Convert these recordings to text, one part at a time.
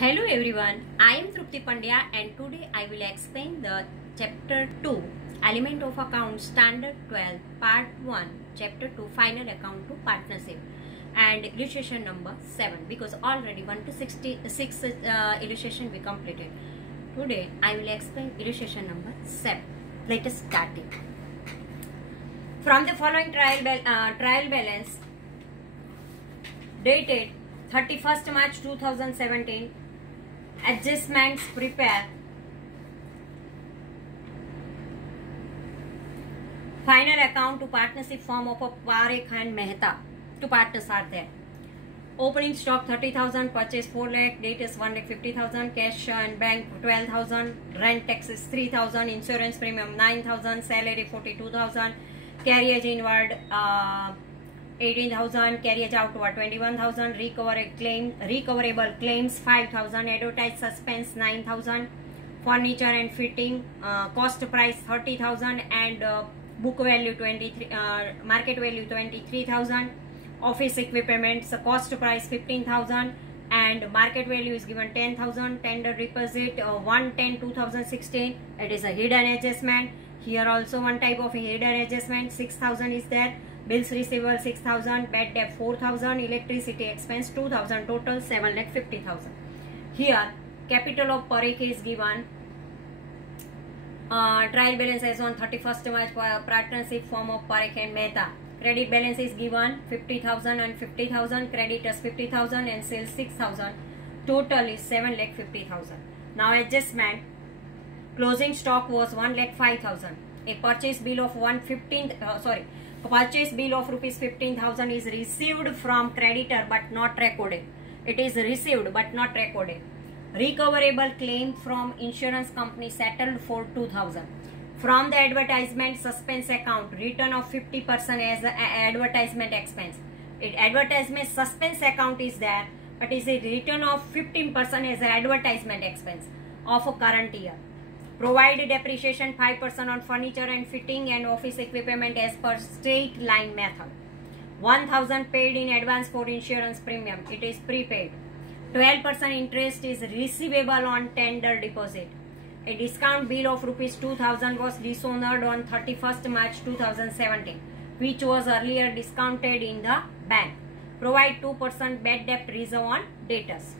Hello everyone, I am Trupti Pandya and today I will explain the chapter 2 Element of Account Standard 12 Part 1 Chapter 2 Final Account to Partnership and illustration number 7 because already 1 to 66 illustration we completed. Today I will explain illustration number 7. Let us start it. From the following trial balance dated 31st March 2017, adjustments prepare. Final account to partnership firm of Parekh and Mehta. Two partners are there. Opening stock 30,000, purchase 4 lakh, date is 1,50,000, cash and bank 12,000, rent taxes 3,000, insurance premium 9,000, salary 42,000, carriage inward 18,000, carriage outward 21,000, recoverable claims 5,000, advertised suspense 9,000, furniture and fitting cost price 30,000 and book value 23, market value 23,000, office equipment cost price 15,000 and market value is given 10,000, tender deposit 1/10/2016. It is a hidden adjustment. Here also one type of hidden adjustment 6,000 is there. Bills receivable 6,000, bad debt 4,000, electricity expense 2,000, total 7,50,000. Here capital of Parekh is given. Trial balance as on 31st March partnership firm of Parekh and Mehta. Credit balance is given 50,000 and 50,000, creditors 50,000 and sales 6,000. Total is 7,50,000. Now adjustment. Closing stock was 1,05,000. A purchase bill of purchase bill of rupees 15,000 is received from creditor but not recorded. It is received but not recorded. Recoverable claim from insurance company settled for 2,000. From the advertisement suspense account, return of 50% as advertisement expense. Advertisement suspense account is there, but is a return of 15% as advertisement expense of a current year. Provide depreciation 5% on furniture and fitting and office equipment as per straight line method. 1,000 paid in advance for insurance premium. It is prepaid. 12% interest is receivable on tender deposit. A discount bill of rupees 2,000 was dishonored on 31st March 2017, which was earlier discounted in the bank. Provide 2% bad debt reserve on debtors.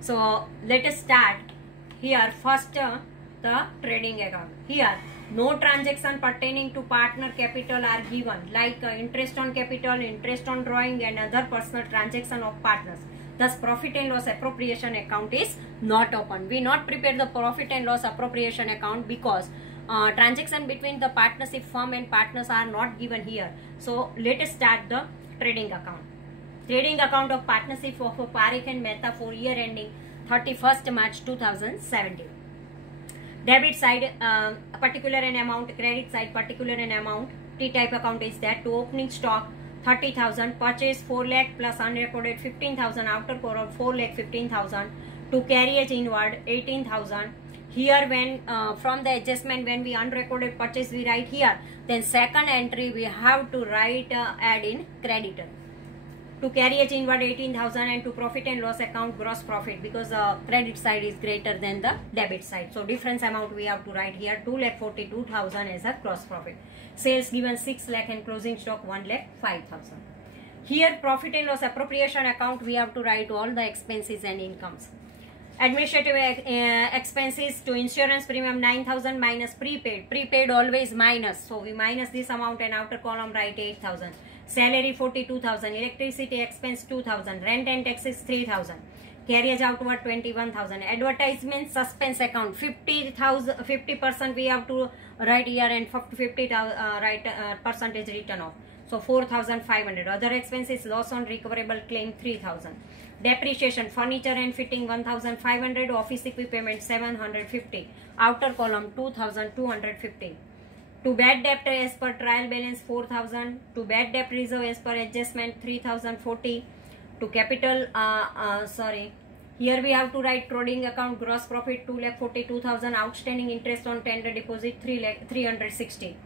So let us start here first. The trading account. Here no transaction pertaining to partner capital are given, like interest on capital, interest on drawing and other personal transaction of partners. Thus profit and loss appropriation account is not open. We not prepare the profit and loss appropriation account because transaction between the partnership firm and partners are not given here. So let us start the trading account. Trading account of partnership of Parekh and Mehta for year ending 31st March 2017. Debit side particular an amount, credit side particular an amount. T-type account is that. To opening stock 30,000, purchase 4 lakh plus unrecorded 15,000, outer core 4 lakh 15,000. To carriage inward 18,000. Here when from the adjustment when we unrecorded purchase we write here, then second entry we have to write add in creditor. To carriage inward 18,000 and to profit and loss account gross profit because credit side is greater than the debit side. So difference amount we have to write here 2,42,000 as a gross profit. Sales given 6 lakh and closing stock 1,05,000. Here profit and loss appropriation account we have to write all the expenses and incomes. Administrative expenses to insurance premium 9,000 minus prepaid. Prepaid always minus. So we minus this amount and outer column write 8,000. Salary 42,000, electricity expense 2,000, rent and taxes 3,000, carriage outward 21,000, advertisement suspense account 50% we have to write here and 50 percentage written off. So 4,500. Other expenses loss on recoverable claim 3,000. Depreciation furniture and fitting 1,500, office equipment 750, outer column 2,250. To bad debt as per trial balance 4,000. To bad debt reserve as per adjustment 3,040. To capital here we have to write trading account gross profit 2,42,000. Outstanding interest on tender deposit 360.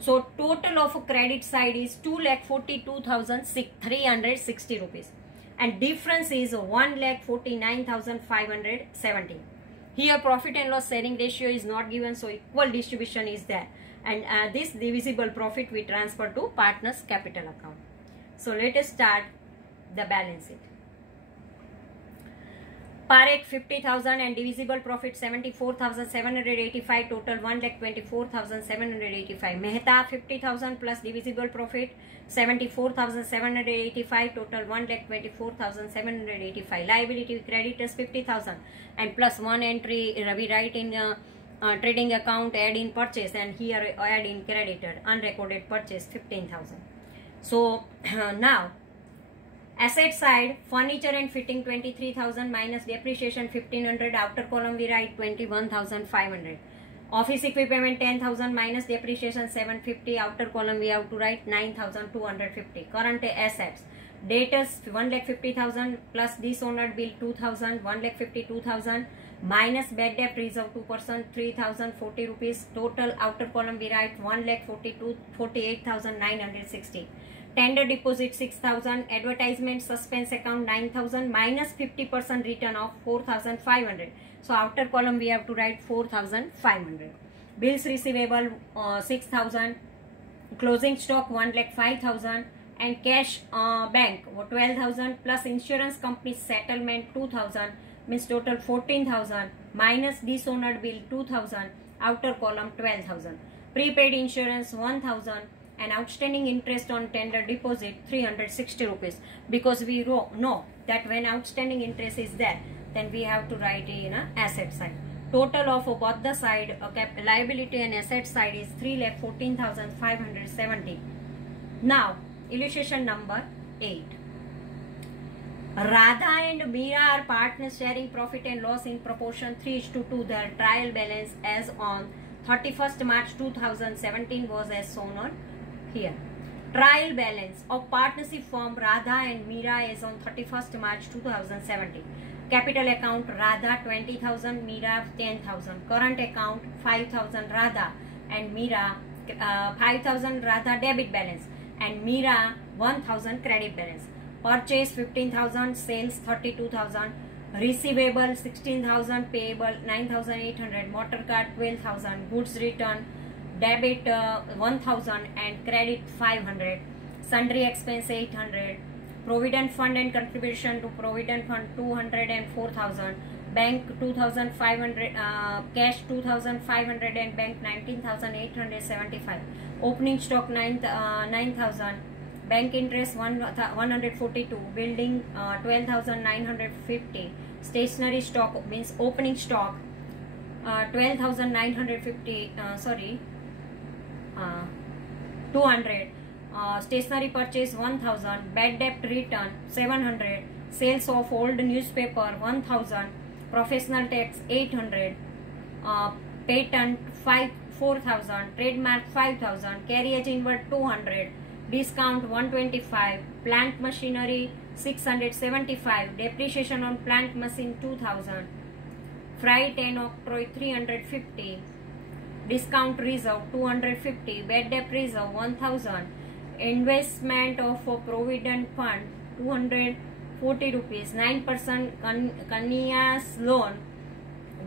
So total of credit side is 2,42,360 rupees. and difference is 1,49,570. Here profit and loss sharing ratio is not given, so equal distribution is there, and this divisible profit we transfer to partners capital account. So let us start the balance sheet. Parekh 50,000 and divisible profit 74,785, total 1,24,785. Mehta 50,000 plus divisible profit 74,785, total 1,24,785. Liability creditors 50,000 and plus one entry we write in trading account, add in purchase, and here add in creditor unrecorded purchase 15,000. So now asset side, furniture and fitting 23,000 minus depreciation 1,500, outer column we write 21,500. Office equipment 10,000 minus depreciation 750, outer column we have to write 9,250. Current assets, debtors 1,50,000 plus dishonored bill 2,000, 1,52,000 minus bad debt reserve 2% 3,040 rupees. Total outer column we write 1,48,960. Tender deposit 6,000, advertisement suspense account 9,000 minus 50% return of 4,500. So outer column we have to write 4,500. Bills receivable 6,000, closing stock 1,05,000, and cash bank 12,000 plus insurance company settlement 2,000, means total 14,000 minus dishonored bill 2,000, outer column 12,000. Prepaid insurance 1,000. And outstanding interest on tender deposit 360 rupees, because we know that when outstanding interest is there, then we have to write in asset side. Total of both the side, liability and asset side, is 3,14,570. Now illustration number 8. Radha and Meera are partners sharing profit and loss in proportion 3:2. Their trial balance as on 31st March 2017 was as shown on here. Trial balance of partnership firm Radha and Meera is on 31st March 2017. Capital account Radha 20,000, Meera 10,000. Current account 5,000 Radha and Meera 5,000 Radha debit balance and Meera 1,000 credit balance. Purchase 15,000, sales 32,000, receivable 16,000, payable 9,800, motor car 12,000, goods return debit 1,000 and credit 500, sundry expense 800, provident fund and contribution to provident fund 204,000, bank 2,500, cash 2,500 and bank 19,875, opening stock 9,000, bank interest 142, building 12,950, stationery stock means opening stock 12,950, 200, stationery purchase 1,000, bad debt return 700, sales of old newspaper 1,000, professional tax 800, patent 4,000, trademark 5,000, carriage inward 200, discount 125, plant machinery 675, depreciation on plant machine 2,000, freight and octroi 350, discount reserve 250, bad debt reserve 1,000, investment of a provident fund 240 rupees, 9% Kanya's loan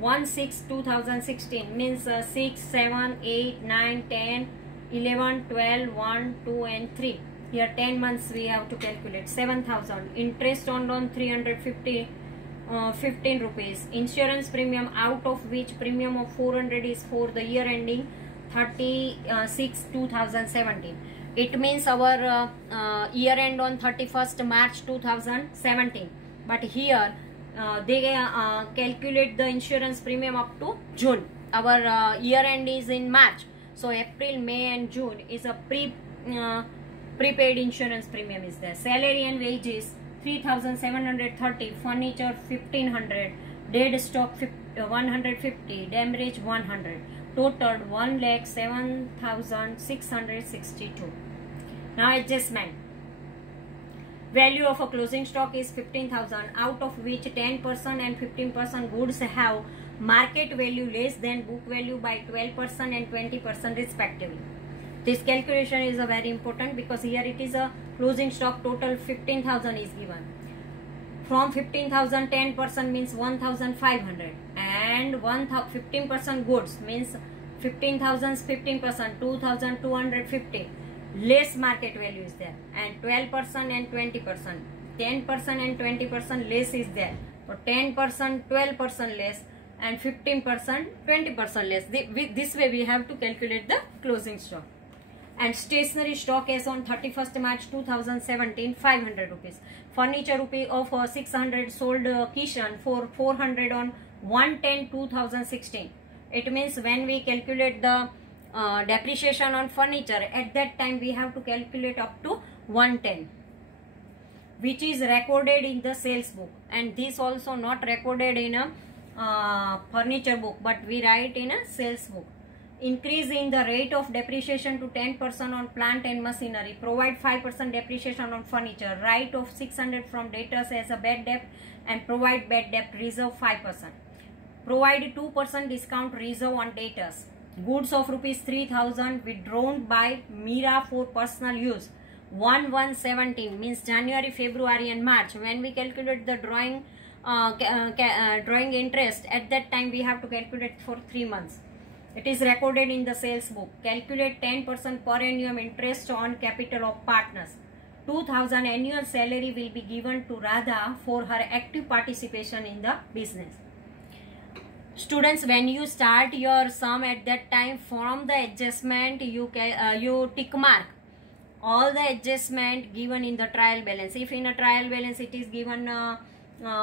1/6/2016 means 6, 7, 8, 9, 10, 11, 12, 1, 2 and 3. Here 10 months we have to calculate. 7,000. Interest on loan 350, 15 rupees. Insurance premium, out of which premium of 400 is for the year ending 36/2017. It means our year end on 31st March 2017. But here they calculate the insurance premium up to June. Our year end is in March. So April, May and June is a prepaid insurance premium is there. Salary and wages 3,730, furniture 1,500, dead stock 150, damage 100. Total 1,07,662. Now adjustment. Value of a closing stock is 15,000, out of which 10% and 15% goods have market value less than book value by 12% and 20% respectively. This calculation is very important because here it is a closing stock total 15,000 is given. From 15,000, 10% means 1,500, and 15% goods means 15,000 15%, 2,250. Less market value is there, and 12% and 20%, 10% and 20% less is there. For 10%, 12% less, and 15%, 20% less. This way we have to calculate the closing stock. And stationery stock as on 31st March 2017, 500 rupees. Furniture rupee of 600 sold Kishan for 400 on 1/10/2016. It means when we calculate the depreciation on furniture, at that time we have to calculate up to 110, which is recorded in the sales book. And this also not recorded in a furniture book, but we write in a sales book. Increase in the rate of depreciation to 10% on plant and machinery. Provide 5% depreciation on furniture. Write off 600 from debtors as a bad debt and provide bad debt reserve 5%. Provide 2% discount reserve on debtors. Goods of rupees 3,000 withdrawn by Mira for personal use. 1/1/17 means January, February and March. When we calculate the drawing interest, at that time we have to calculate for 3 months. It is recorded in the sales book. Calculate 10% per annum interest on capital of partners. 2,000 annual salary will be given to Radha for her active participation in the business. Students, when you start your sum, at that time from the adjustment you tick mark all the adjustment given in the trial balance. If in a trial balance it is given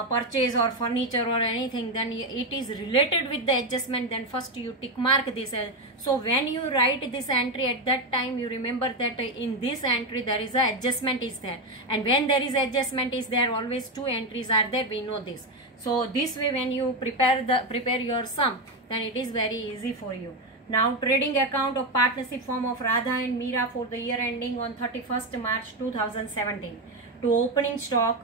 purchase or furniture or anything, then it is related with the adjustment, then first you tick mark this. So when you write this entry, at that time you remember that in this entry there is a adjustment is there, and when there is adjustment is there, always 2 entries are there, we know this. So this way when you prepare your sum, then it is very easy for you. Now trading account of partnership firm of Radha and Mira for the year ending on 31st March 2017. To opening stock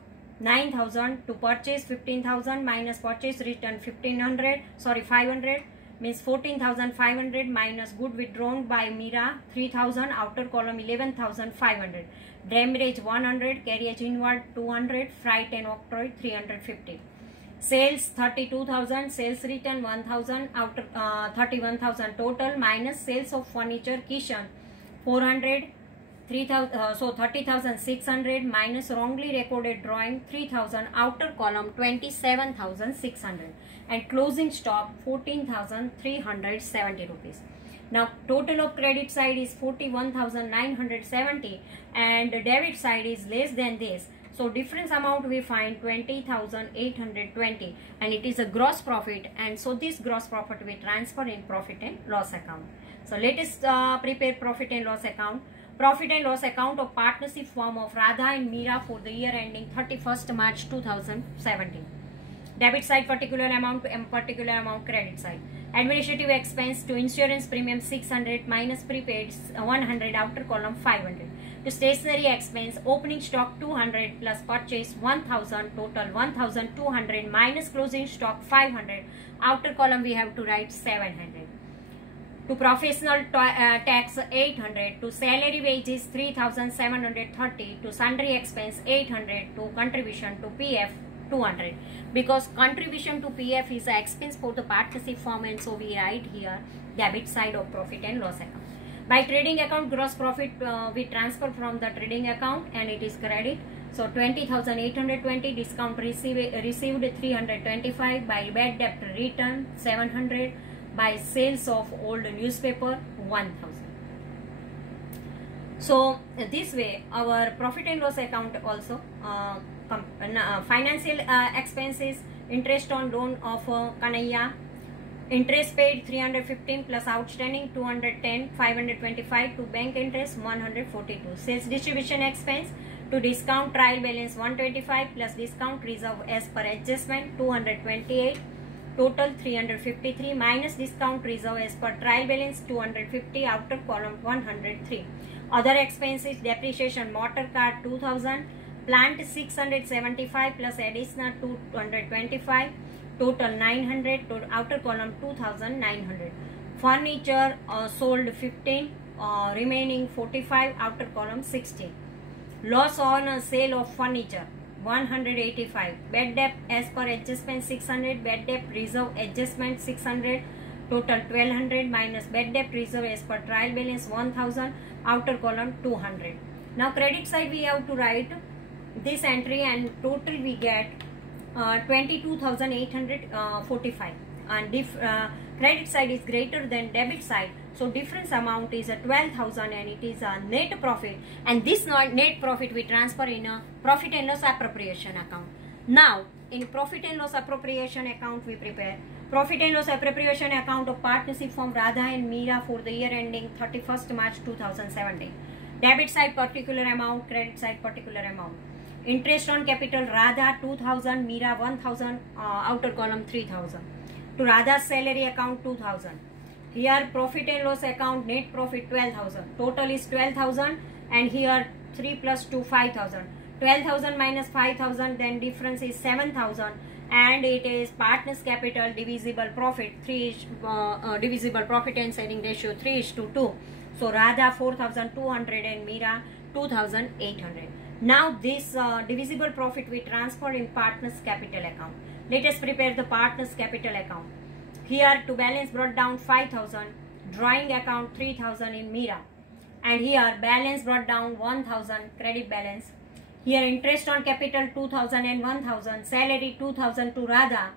9,000, to purchase 15,000 minus purchase return 500 means 14,500 minus good withdrawn by Mira 3,000, outer column 11,500, demurrage 100, carriage inward 200, freight and octroi 350. Sales 32,000, sales return 1,000, outer 31,000 total, minus sales of furniture Kishan 400, 3,000, so 30,600 minus wrongly recorded drawing 3,000, outer column 27,600, and closing stock 14,370 rupees. Now total of credit side is 41,970 and debit side is less than this. So difference amount we find 20,820, and it is a gross profit, and so this gross profit we transfer in profit and loss account. So let us prepare profit and loss account. Profit and loss account of partnership firm of Radha and Mira for the year ending 31st March 2017. Debit side particular amount credit side. Administrative expense to insurance premium 600 minus prepaid 100, outer column 500. To stationery expense, opening stock 200 plus purchase 1,000, total 1,200 minus closing stock 500, outer column we have to write 700. To professional tax 800, to salary wages 3,730, to sundry expense 800, to contribution to PF 200, because contribution to PF is an expense for the partnership firm, and so we write here debit side of profit and loss account. By trading account, gross profit we transfer from the trading account and it is credit. So 20,820, discount received 325, by bad debt return 700, by sales of old newspaper 1,000. So this way our profit and loss account also financial expenses, interest on loan of Kanaya, interest paid 315 plus outstanding 210, 525, to bank interest 142. Sales distribution expense, to discount trial balance 125 plus discount reserve as per adjustment 228, total 353, minus discount reserve as per trial balance 250, outer column 103. Other expenses, depreciation motor car 2,000, plant 675 plus additional 225, total 900, to outer column 2,900. Furniture sold 15, remaining 45, outer column 60. Loss on sale of furniture 185. Bad debt as per adjustment 600. Bad debt reserve adjustment 600. Total 1200 minus bad debt reserve as per trial balance 1000. Outer column 200. Now credit side we have to write this entry and total we get 22,845. And if credit side is greater than debit side, so difference amount is 12,000 and it is a net profit, and this net profit we transfer in a profit and loss appropriation account. Now in profit and loss appropriation account we prepare profit and loss appropriation account of partnership firm Radha and Meera for the year ending 31st March 2017. Debit side particular amount, credit side particular amount. Interest on capital Radha 2000, Meera 1000, outer column 3000. To Radha's salary account 2000. Here profit and loss account net profit 12,000. Total is 12,000 and here 3 plus 2 5,000. 12,000 minus 5,000, then difference is 7,000, and it is partners capital divisible profit 3 divisible profit and sharing ratio 3:2. So Radha 4,200 and Meera 2,800. Now this divisible profit we transfer in partners capital account. Let us prepare the partners capital account. Here to balance brought down 5,000, drawing account 3,000 in Meera, and here balance brought down 1,000, credit balance. Here interest on capital 2,000 and 1,000, salary 2,000 to Radha.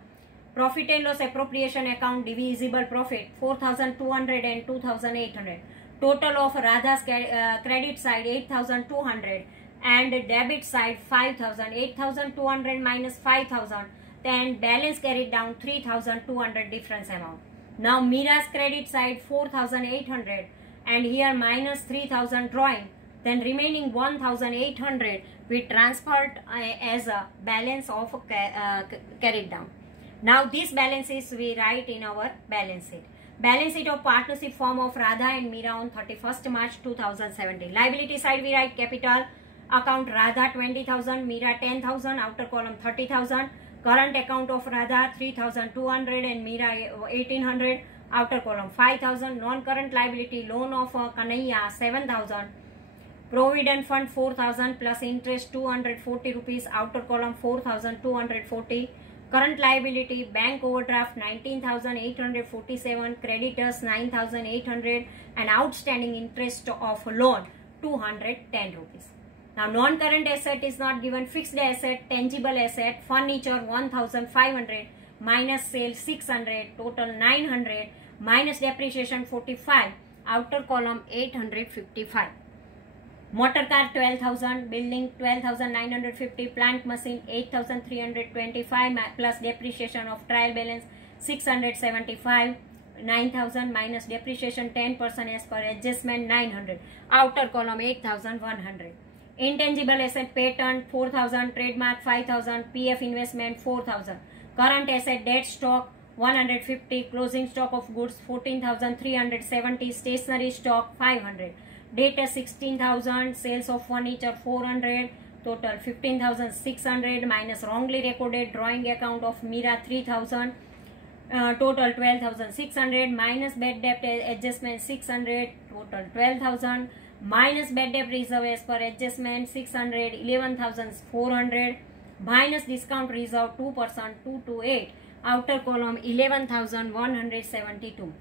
Profit and loss appropriation account divisible profit 4,200 and 2,800. Total of Radha's credit side 8,200 and debit side 5,000. 8,200 minus 5,000. Then balance carried down 3,200 difference amount. Now Meera's credit side 4,800 and here minus 3,000 drawing. Then remaining 1,800 we transferred as a balance of carried down. Now these balances we write in our balance sheet. Balance sheet of partnership firm of Radha and Meera on 31st March 2017. Liability side we write capital account Radha 20,000, Meera 10,000, outer column 30,000. Current account of Radha 3,200 and Meera 1,800, outer column 5,000. Non-current liability loan of Kanhaiya 7,000. Provident fund 4,000 plus interest 240 rupees, outer column 4,240. Current liability bank overdraft 19,847, creditors 9,800 and outstanding interest of loan 210 rupees. Now non-current asset is not given. Fixed asset, tangible asset, furniture 1,500 minus sale 600, total 900 minus depreciation 45, outer column 855. Motor car 12,000, building 12,950, plant machine 8,325 plus depreciation of trial balance 675, 9,000 minus depreciation 10% as per adjustment 900, outer column 8,100. Intangible asset patent 4,000, trademark 5,000, PF investment 4,000. Current asset dead stock 150, closing stock of goods 14,370, stationery stock 500. Data 16,000, sales of furniture 400, total 15,600 minus wrongly recorded drawing account of Meera 3,000, total 12,600 minus bad debt adjustment 600, total 12,000 minus bad debt reserve as per adjustment 600, 11,400 minus discount reserve 2%, 228, outer column 11,172.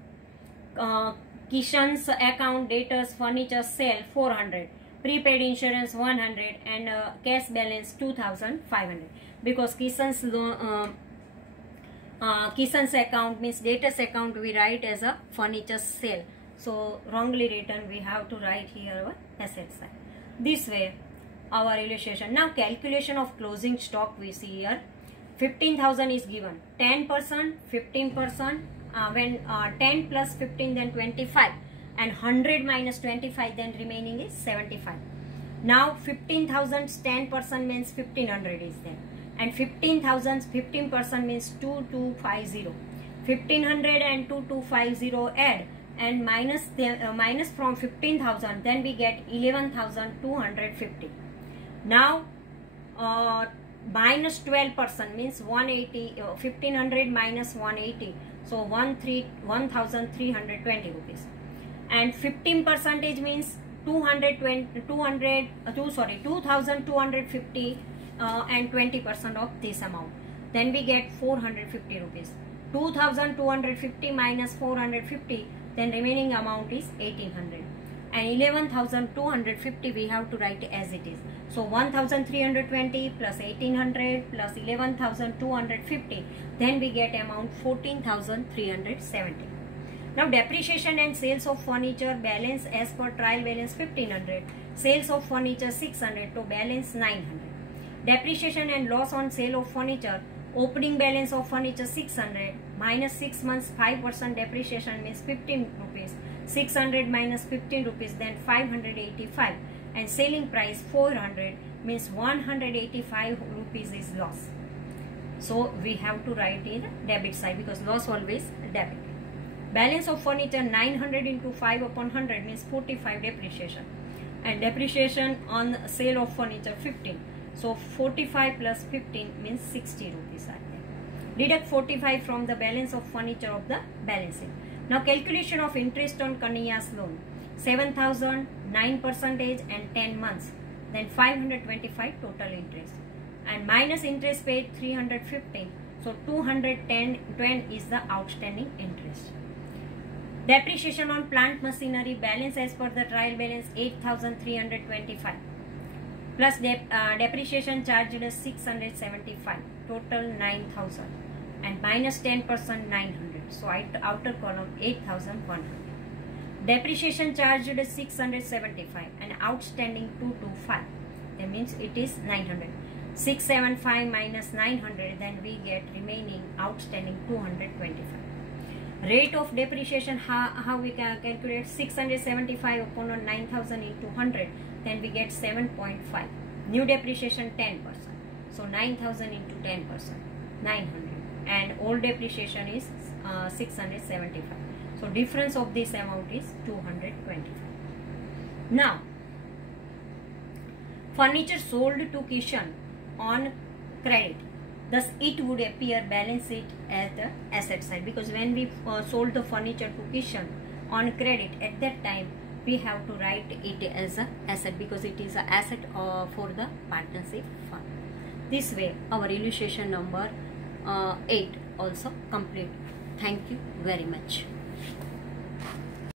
Kishan's account debtors furniture sale 400, prepaid insurance 100 and cash balance 2,500, because Kishan's account means debtors account we write as a furniture sale. So wrongly written we have to write here our asset side. This way our illustration. Now calculation of closing stock we see here. 15,000 is given. 10%, 15%. When 10 plus 15 then 25 and 100 minus 25 then remaining is 75. Now 15,000's 10% means 1,500 is there, and 15,000's 15% means 2,250. 1,500 and 2,250 add and minus from 15,000, then we get 11,250. Now minus 12% means 180, 1,500 minus 180. So 1,320 rupees, and 15% means 2,250 and 20% of this amount. Then we get 450 rupees. 2250 minus 450, then remaining amount is 1800. And 11,250 we have to write as it is. So 1,320 plus 1800 plus 11,250, then we get amount 14,370. Now depreciation and sales of furniture balance as per trial balance 1500, sales of furniture 600, to balance 900. Depreciation and loss on sale of furniture, opening balance of furniture 600 minus 6 months 5% depreciation means 15 rupees, 600 minus 15 rupees, then 585, and selling price 400 means 185 rupees is loss. So we have to write in debit side because loss always debit. Balance of furniture 900 into 5 upon 100 means 45 depreciation, and depreciation on sale of furniture 15. So 45 plus 15 means 60 rupees are there. Deduct 45 from the balance of furniture of the balancing. Now calculation of interest on Kanya's loan, 7,000, 9% and 10 months, then 525 total interest, and minus interest paid 350, so 210 is the outstanding interest. Depreciation on plant machinery balance as per the trial balance 8,325 plus depreciation charged is 675, total 9,000, and minus 10% 900, so outer column 8,100. Depreciation charged is 675 and outstanding 225, that means it is 900. 675 minus 900, then we get remaining outstanding 225. Rate of depreciation, how we can calculate? 675 upon 9,000 into 100, then we get 7.5. New depreciation 10%, so 9,000 into 10%, 900, and old depreciation is 675. So difference of this amount is 225. Now, furniture sold to Kishan on credit, thus it would appear balance sheet as the asset side, because when we sold the furniture to Kishan on credit, at that time we have to write it as an asset because it is an asset for the partnership fund. This way our illustration number 8 also complete. Thank you very much.